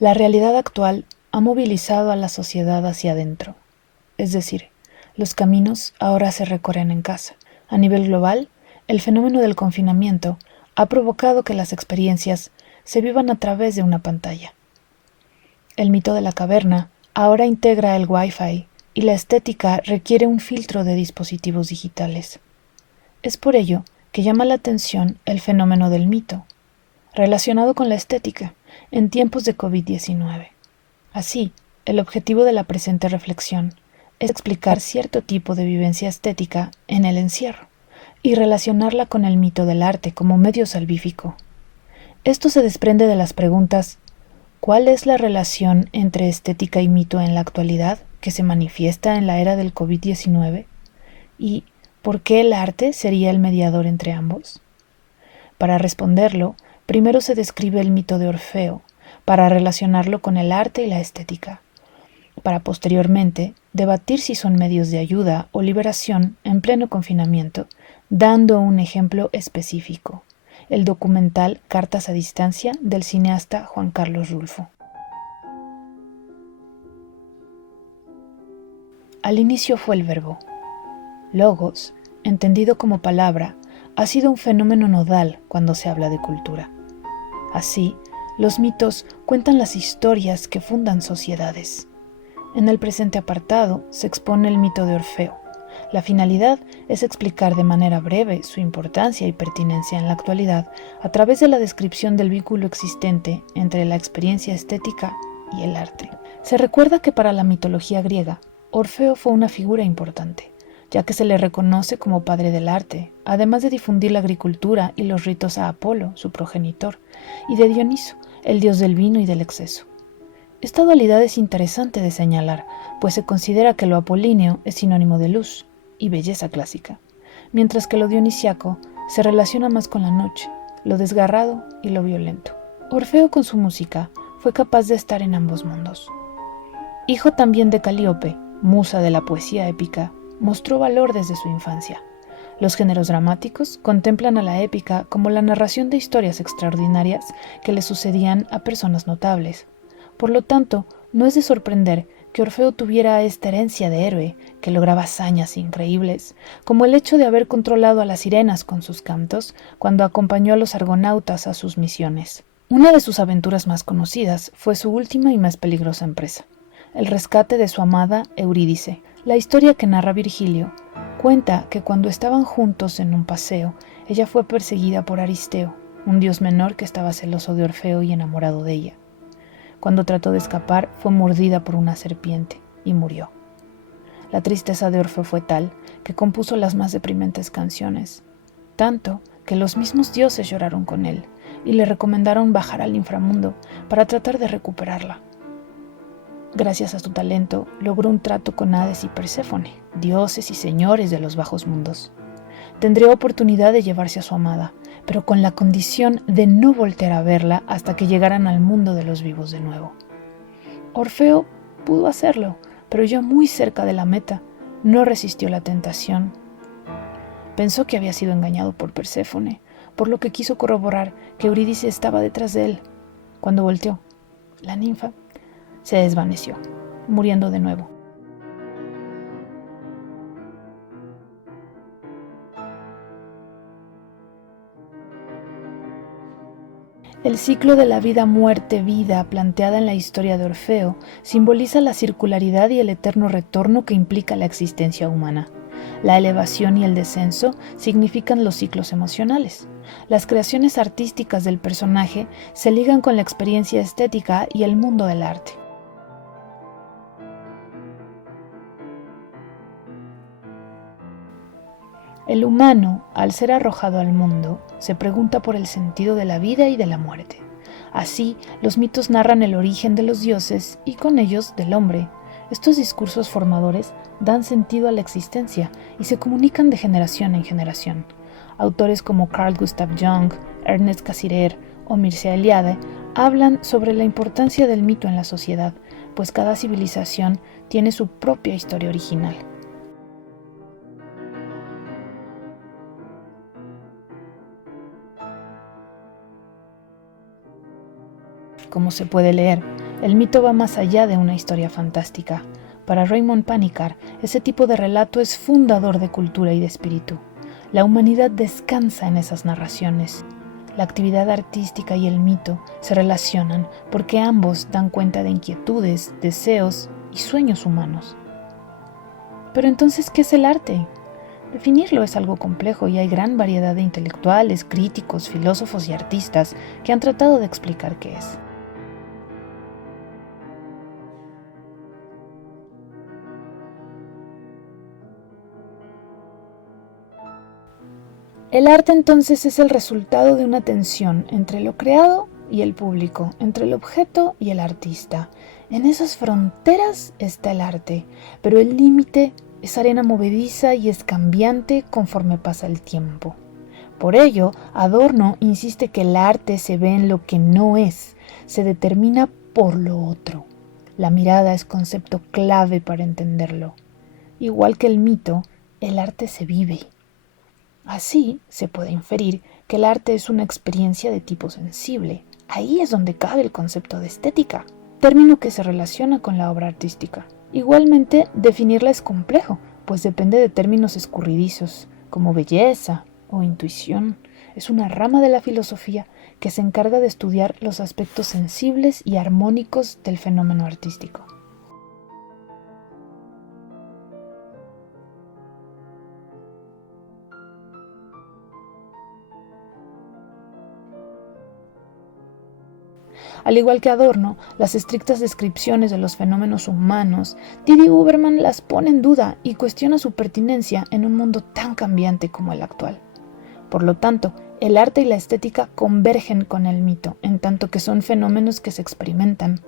La realidad actual ha movilizado a la sociedad hacia adentro, es decir, los caminos ahora se recorren en casa. A nivel global, el fenómeno del confinamiento ha provocado que las experiencias se vivan a través de una pantalla. El mito de la caverna ahora integra el Wi-Fi y la estética requiere un filtro de dispositivos digitales. Es por ello que llama la atención el fenómeno del mito, relacionado con la estética, en tiempos de COVID-19. Así, el objetivo de la presente reflexión es explicar cierto tipo de vivencia estética en el encierro y relacionarla con el mito del arte como medio salvífico. Esto se desprende de las preguntas: ¿cuál es la relación entre estética y mito en la actualidad que se manifiesta en la era del COVID-19? ¿Y por qué el arte sería el mediador entre ambos? Para responderlo, primero se describe el mito de Orfeo, para relacionarlo con el arte y la estética, para posteriormente debatir si son medios de ayuda o liberación en pleno confinamiento, dando un ejemplo específico: el documental Cartas a distancia del cineasta Juan Carlos Rulfo. Al inicio fue el verbo. Logos, entendido como palabra, ha sido un fenómeno nodal cuando se habla de cultura. Así, los mitos cuentan las historias que fundan sociedades. En el presente apartado se expone el mito de Orfeo. La finalidad es explicar de manera breve su importancia y pertinencia en la actualidad a través de la descripción del vínculo existente entre la experiencia estética y el arte. Se recuerda que para la mitología griega, Orfeo fue una figura importante, ya que se le reconoce como padre del arte, además de difundir la agricultura y los ritos a Apolo, su progenitor, y de Dioniso, el dios del vino y del exceso. Esta dualidad es interesante de señalar, pues se considera que lo apolíneo es sinónimo de luz y belleza clásica, mientras que lo dionisiaco se relaciona más con la noche, lo desgarrado y lo violento. Orfeo, con su música, fue capaz de estar en ambos mundos. Hijo también de Calíope, musa de la poesía épica, mostró valor desde su infancia. Los géneros dramáticos contemplan a la épica como la narración de historias extraordinarias que le sucedían a personas notables. Por lo tanto, no es de sorprender que Orfeo tuviera esta herencia de héroe que lograba hazañas increíbles, como el hecho de haber controlado a las sirenas con sus cantos cuando acompañó a los argonautas a sus misiones. Una de sus aventuras más conocidas fue su última y más peligrosa empresa: el rescate de su amada Eurídice. La historia que narra Virgilio cuenta que cuando estaban juntos en un paseo, ella fue perseguida por Aristeo, un dios menor que estaba celoso de Orfeo y enamorado de ella. Cuando trató de escapar, fue mordida por una serpiente y murió. La tristeza de Orfeo fue tal que compuso las más deprimentes canciones, tanto que los mismos dioses lloraron con él y le recomendaron bajar al inframundo para tratar de recuperarla. Gracias a su talento, logró un trato con Hades y Perséfone, dioses y señores de los bajos mundos. Tendría oportunidad de llevarse a su amada, pero con la condición de no voltear a verla hasta que llegaran al mundo de los vivos de nuevo. Orfeo pudo hacerlo, pero ya muy cerca de la meta, no resistió la tentación. Pensó que había sido engañado por Perséfone, por lo que quiso corroborar que Eurídice estaba detrás de él. Cuando volteó, la ninfa se desvaneció, muriendo de nuevo. El ciclo de la vida-muerte-vida planteada en la historia de Orfeo simboliza la circularidad y el eterno retorno que implica la existencia humana. La elevación y el descenso significan los ciclos emocionales. Las creaciones artísticas del personaje se ligan con la experiencia estética y el mundo del arte. El humano, al ser arrojado al mundo, se pregunta por el sentido de la vida y de la muerte. Así, los mitos narran el origen de los dioses y con ellos del hombre. Estos discursos formadores dan sentido a la existencia y se comunican de generación en generación. Autores como Carl Gustav Jung, Ernest Cassirer o Mircea Eliade hablan sobre la importancia del mito en la sociedad, pues cada civilización tiene su propia historia original. Como se puede leer, El mito va más allá de una historia fantástica. Para Raymond Panikkar, ese tipo de relato es fundador de cultura y de espíritu. La humanidad descansa en esas narraciones. La actividad artística y el mito se relacionan porque ambos dan cuenta de inquietudes, deseos y sueños humanos. Pero entonces, ¿qué es el arte? Definirlo es algo complejo y hay gran variedad de intelectuales, críticos, filósofos y artistas que han tratado de explicar qué es. El arte entonces es el resultado de una tensión entre lo creado y el público, entre el objeto y el artista. En esas fronteras está el arte, pero el límite es arena movediza y es cambiante conforme pasa el tiempo. Por ello, Adorno insiste que el arte se ve en lo que no es, se determina por lo otro. La mirada es concepto clave para entenderlo. Igual que el mito, el arte se vive. Así se puede inferir que el arte es una experiencia de tipo sensible. Ahí es donde cabe el concepto de estética, término que se relaciona con la obra artística. Igualmente, definirla es complejo, pues depende de términos escurridizos, como belleza o intuición. Es una rama de la filosofía que se encarga de estudiar los aspectos sensibles y armónicos del fenómeno artístico. Al igual que Adorno, las estrictas descripciones de los fenómenos humanos, Didi Huberman las pone en duda y cuestiona su pertinencia en un mundo tan cambiante como el actual. Por lo tanto, el arte y la estética convergen con el mito, en tanto que son fenómenos que se experimentan.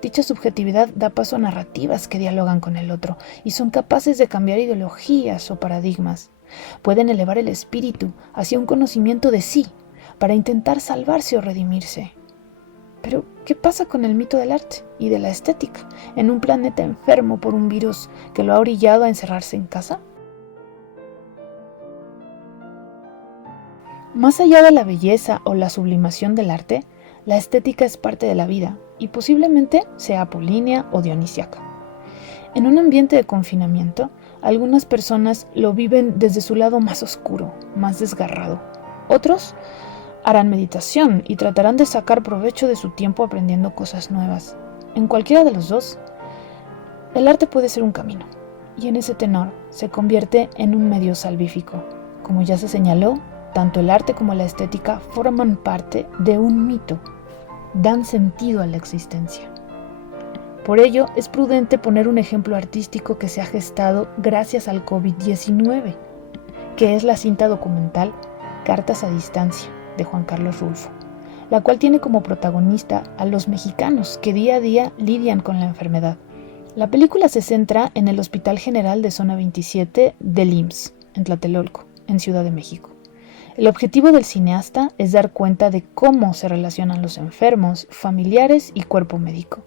Dicha subjetividad da paso a narrativas que dialogan con el otro y son capaces de cambiar ideologías o paradigmas. Pueden elevar el espíritu hacia un conocimiento de sí, para intentar salvarse o redimirse. Pero, ¿qué pasa con el mito del arte y de la estética en un planeta enfermo por un virus que lo ha orillado a encerrarse en casa? Más allá de la belleza o la sublimación del arte, la estética es parte de la vida y posiblemente sea apolínea o dionisíaca. En un ambiente de confinamiento, algunas personas lo viven desde su lado más oscuro, más desgarrado. Otros harán meditación y tratarán de sacar provecho de su tiempo aprendiendo cosas nuevas. En cualquiera de los dos, el arte puede ser un camino, y en ese tenor se convierte en un medio salvífico. Como ya se señaló, tanto el arte como la estética forman parte de un mito, dan sentido a la existencia. Por ello, es prudente poner un ejemplo artístico que se ha gestado gracias al COVID-19, que es la cinta documental Cartas a Distancia, de Juan Carlos Rulfo, la cual tiene como protagonista a los mexicanos que día a día lidian con la enfermedad. La película se centra en el Hospital General de Zona 27 del IMSS, en Tlatelolco, en Ciudad de México. El objetivo del cineasta es dar cuenta de cómo se relacionan los enfermos, familiares y cuerpo médico.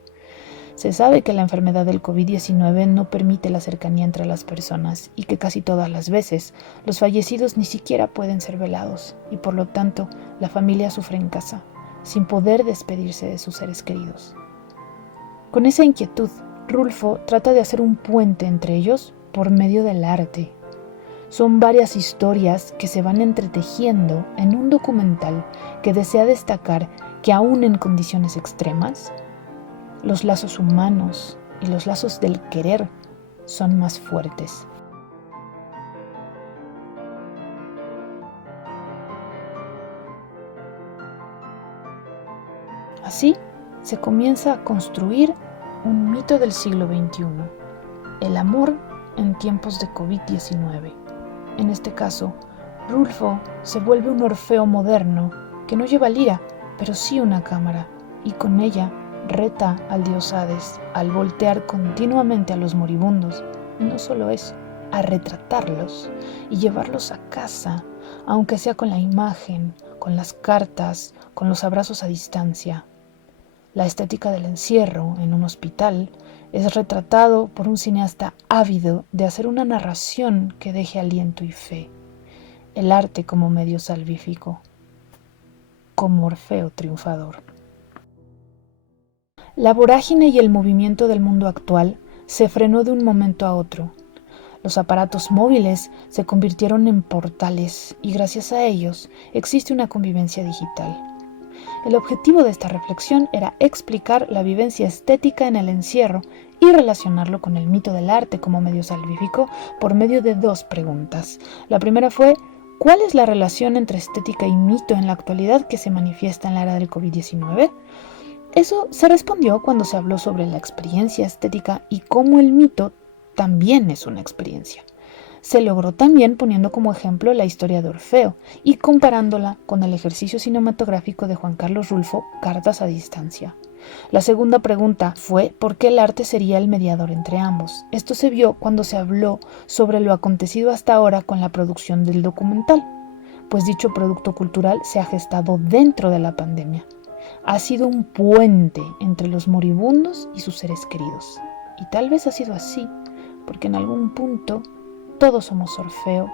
Se sabe que la enfermedad del COVID-19 no permite la cercanía entre las personas y que casi todas las veces los fallecidos ni siquiera pueden ser velados y por lo tanto la familia sufre en casa, sin poder despedirse de sus seres queridos. Con esa inquietud, Rulfo trata de hacer un puente entre ellos por medio del arte. Son varias historias que se van entretejiendo en un documental que desea destacar que aún en condiciones extremas, los lazos humanos y los lazos del querer son más fuertes. Así se comienza a construir un mito del siglo XXI, el amor en tiempos de COVID-19. En este caso, Rulfo se vuelve un Orfeo moderno que no lleva lira, pero sí una cámara, y con ella reta al dios Hades al voltear continuamente a los moribundos, y no solo eso, a retratarlos y llevarlos a casa, aunque sea con la imagen, con las cartas, con los abrazos a distancia. La estética del encierro en un hospital es retratado por un cineasta ávido de hacer una narración que deje aliento y fe. El arte como medio salvífico, como Orfeo triunfador. La vorágine y el movimiento del mundo actual se frenó de un momento a otro. Los aparatos móviles se convirtieron en portales y gracias a ellos existe una convivencia digital. El objetivo de esta reflexión era explicar la vivencia estética en el encierro y relacionarlo con el mito del arte como medio salvífico por medio de dos preguntas. La primera fue: ¿cuál es la relación entre estética y mito en la actualidad que se manifiesta en la era del COVID-19? Eso se respondió cuando se habló sobre la experiencia estética y cómo el mito también es una experiencia. Se logró también poniendo como ejemplo la historia de Orfeo y comparándola con el ejercicio cinematográfico de Juan Carlos Rulfo, Cartas a distancia. La segunda pregunta fue por qué el arte sería el mediador entre ambos. Esto se vio cuando se habló sobre lo acontecido hasta ahora con la producción del documental, pues dicho producto cultural se ha gestado dentro de la pandemia. Ha sido un puente entre los moribundos y sus seres queridos. Y tal vez ha sido así, porque en algún punto todos somos Orfeo,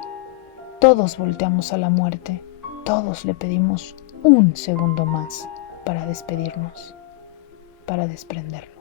todos volteamos a la muerte, todos le pedimos un segundo más para despedirnos, para desprendernos.